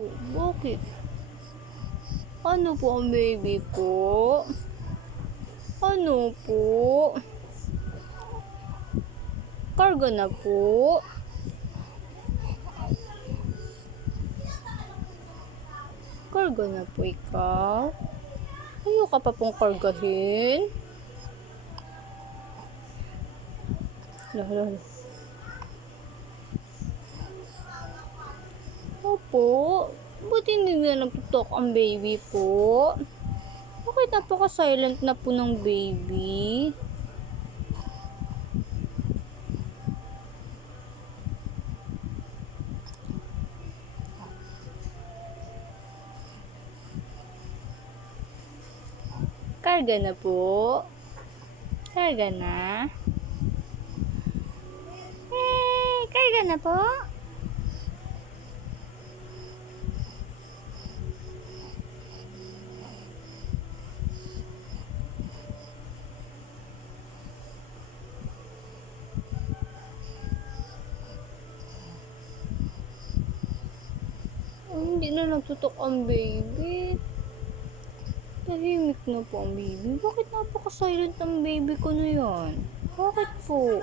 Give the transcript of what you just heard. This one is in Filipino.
Oh, bakit? Ano po ang baby po? Ano po? Karga na po? Karga na po ikaw? Ayaw ka pa pong kargahin? Hala. Opo, ba't hindi na nagtutok ang baby po? Bakit napaka-silent na po ng baby? Karga na po? Karga na? Karga na po? Hindi na nagtutok ang baby. Tahimik na po ang baby. Bakit napaka-silent ang baby ko na yan? Bakit po?